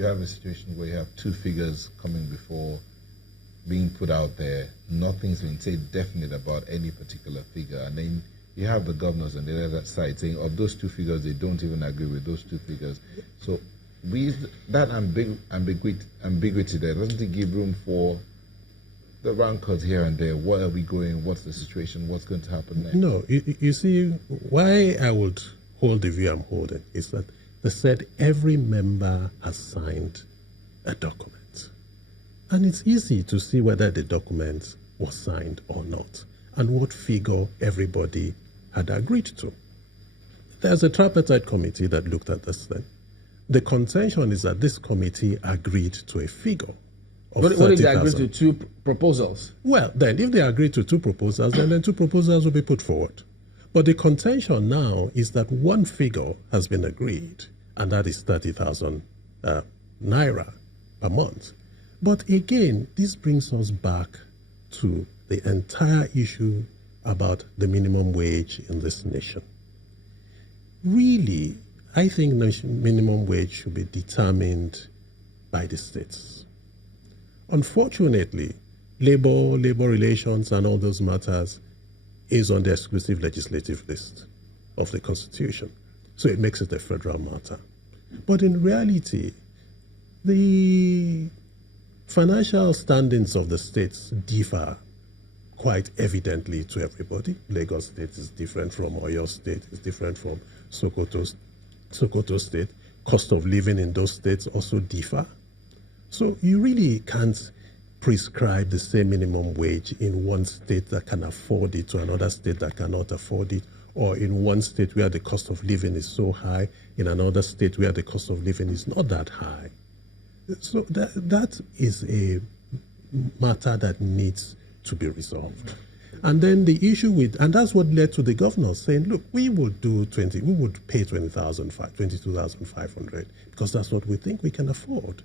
you have a situation where you have two figures coming before being put out there, nothing's been said definite about any particular figure, and then you have the governors on the other side saying of those two figures they don't even agree with those two figures. So that ambiguity there, doesn't it give room for the rancors here and there? Where are we going? What's the situation? What's going to happen next? No, you see, why I would hold the view I'm holding is that they said every member has signed a document. And it's easy to see whether the document was signed or not and what figure everybody had agreed to. There's a tripartite committee that looked at this thing. The contention is that this committee agreed to a figure of 30,000. What if they agreed to two proposals? Well, then if they agreed to two proposals, then two proposals will be put forward. But the contention now is that one figure has been agreed, and that is 30,000 naira per month. But again, this brings us back to the entire issue about the minimum wage in this nation. Really, I think minimum wage should be determined by the states. Unfortunately, labor relations and all those matters is on the exclusive legislative list of the Constitution. So it makes it a federal matter. But in reality, the financial standings of the states differ quite evidently to everybody. Lagos State is different from Oyo State, is different from Sokoto State. Cost of living in those states also differ. So you really can't prescribe the same minimum wage in one state that can afford it to another state that cannot afford it, or in one state where the cost of living is so high, in another state where the cost of living is not that high. So that is a matter that needs to be resolved. And then the issue and that's what led to the governor saying, look, we would pay 22,500 because that's what we think we can afford.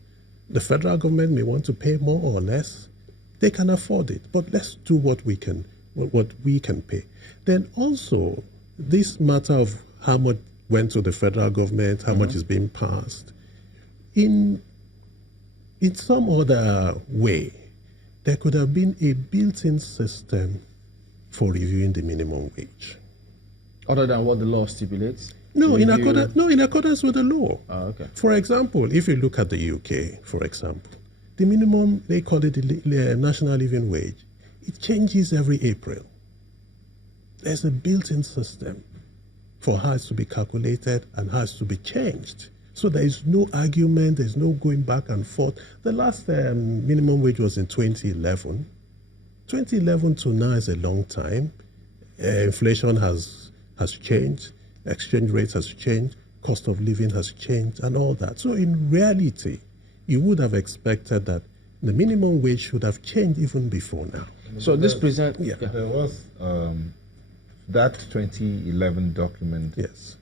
The federal government may want to pay more or less. They can afford it, but let's do what we can pay. Then also, this matter of how much went to the federal government, how much is being passed, in some other way, there could have been a built-in system for reviewing the minimum wage. Other than what the law stipulates? No, in accordance with the law. Oh, okay. For example, if you look at the UK, for example, the minimum, they call it the national living wage. It changes every April. There's a built-in system for how it's to be calculated and how it's to be changed. So there is no argument, there's no going back and forth. The last minimum wage was in 2011. 2011 to now is a long time. Inflation has changed, exchange rates has changed, cost of living has changed, and all that. So in reality, you would have expected that the minimum wage should have changed even before now. So this present... Yeah. There was that 2011 document. Yes.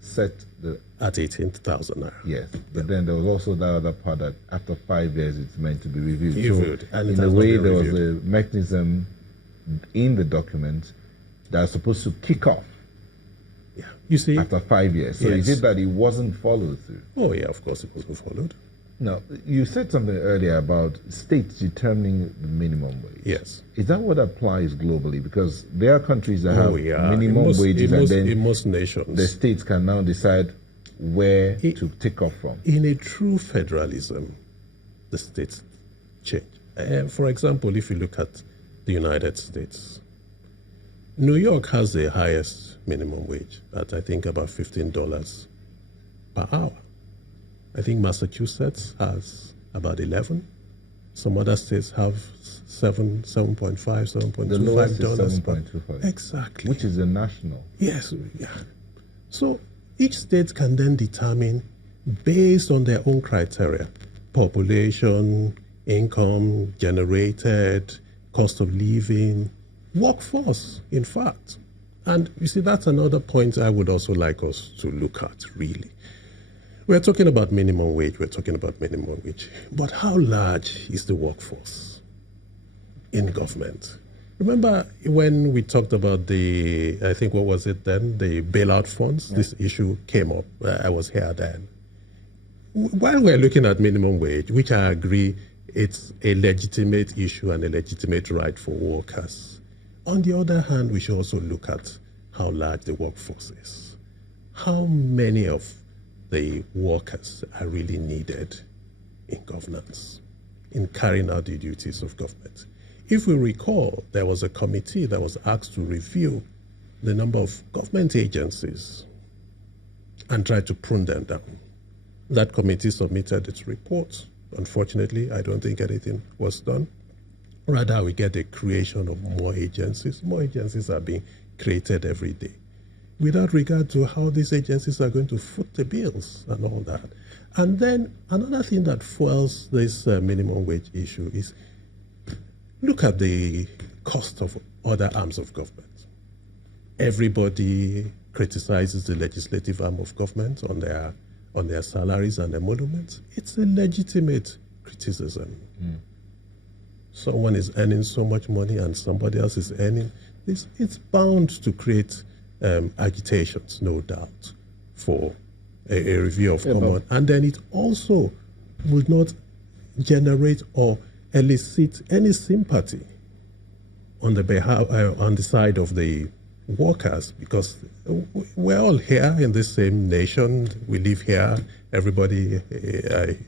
Set the... At 18,000 naira. Yes. But then there was also that other part that after 5 years it's meant to be reviewed. Reviewed. So in a way, there was a mechanism in the document that's supposed to kick off. Yeah. You see? After 5 years. So yes. Is it that it wasn't followed through? Oh, yeah, of course it wasn't followed. Now, you said something earlier about states determining the minimum wage. Yes. Is that what applies globally? Because there are countries that have minimum wages and then in most nations, the states can now decide where to take off from. In a true federalism, the states change. For example, if you look at the United States, New York has the highest minimum wage at, I think, about $15 per hour. I think Massachusetts has about 11. Some other states have $7.5, $7.25. The lowest is $7.25. Exactly. Which is a national. Yes, yeah. So each state can then determine, based on their own criteria, population, income generated, cost of living, workforce, in fact. And you see, that's another point I would also like us to look at, really. We're talking about minimum wage, but how large is the workforce in government? Remember when we talked about the bailout funds? Yeah. This issue came up. I was here then. while we're looking at minimum wage, which I agree it's a legitimate issue and a legitimate right for workers, on the other hand, we should also look at how large the workforce is. How many of the workers are really needed in governance, in carrying out the duties of government? If we recall, there was a committee that was asked to review the number of government agencies and try to prune them down. That committee submitted its report. Unfortunately, I don't think anything was done. Rather, we get the creation of more agencies. More agencies are being created every day, without regard to how these agencies are going to foot the bills and all that. And then another thing that fuels this minimum wage issue is look at the cost of other arms of government. Everybody criticizes the legislative arm of government on their salaries and emoluments. It's a legitimate criticism. Someone is earning so much money and somebody else is earning this. It's bound to create agitations, no doubt, for a review of common. And then it also would not generate or elicit any sympathy on the side of the workers, because we're all here in this same nation. We live here. Everybody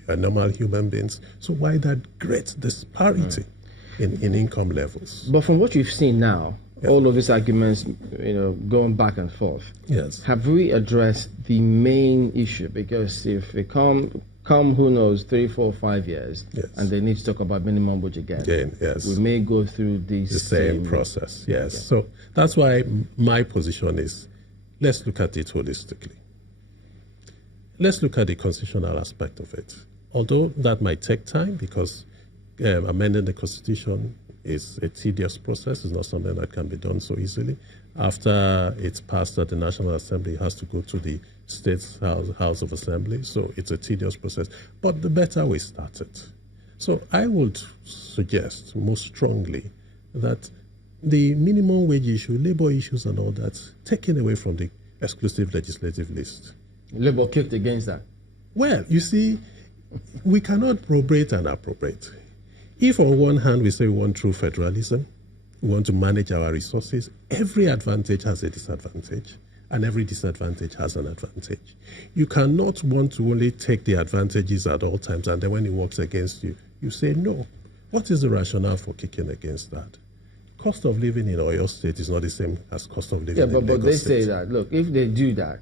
are normal human beings. So why that great disparity in income levels? But from what you've seen now, all of these arguments, going back and forth. Yes. Have we addressed the main issue? Because if we come who knows 3, 4, 5 years, and they need to talk about minimum wage again, we may go through the same process. Yes. Okay. So that's why my position is, let's look at it holistically. Let's look at the constitutional aspect of it. Although that might take time, because amending the Constitution is a tedious process. It's not something that can be done so easily. After it's passed at the National Assembly, it has to go to the State's House of Assembly. So it's a tedious process. But the better we start it. So I would suggest most strongly that the minimum wage issue, labor issues and all that, taken away from the exclusive legislative list. Labour kicked against that. Well, you see, we cannot prorate and appropriate. If on one hand we say we want true federalism, we want to manage our resources, every advantage has a disadvantage, and every disadvantage has an advantage. You cannot want to only take the advantages at all times, and then when it works against you, you say no. What is the rationale for kicking against that? Cost of living in Oyo State is not the same as cost of living in Lagos but they State. say that, look, if they do that,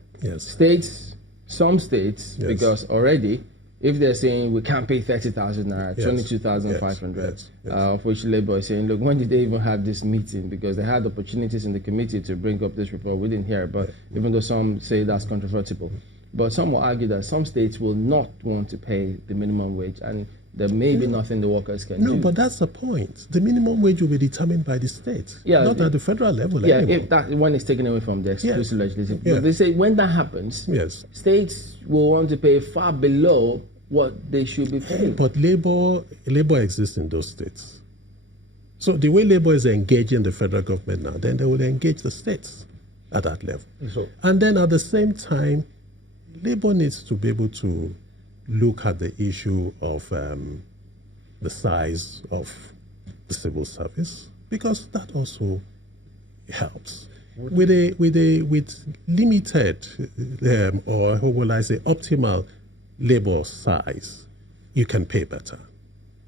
some states, because already, if they're saying we can't pay 30,000 naira, 22,500, of which Labour is saying, look, when did they even have this meeting? Because they had opportunities in the committee to bring up this report. We didn't hear it, but even though some say that's controversial. But some will argue that some states will not want to pay the minimum wage, and there may be nothing the workers can do. No, but that's the point. The minimum wage will be determined by the state, not at the federal level. Yeah, anymore. if that when it's taken away from the exclusive legislative. But they say when that happens, states will want to pay far below what they should be paying. But labor exists in those states. So the way labor is engaging the federal government now, then they will engage the states at that level. And then at the same time, labor needs to be able to look at the issue of the size of the civil service, because that also helps. With limited or how will I say optimal labor size, you can pay better.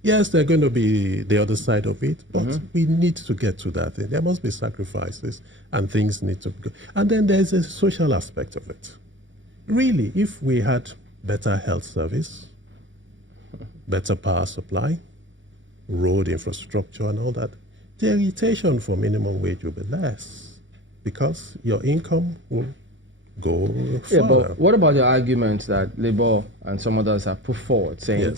Yes, they're going to be the other side of it, but we need to get to that. There must be sacrifices and things need to go. And then there's a social aspect of it. Really, if we had better health service, better power supply, road infrastructure and all that, the irritation for minimum wage will be less, because your income will go further. But what about the argument that Labour and some others have put forward, saying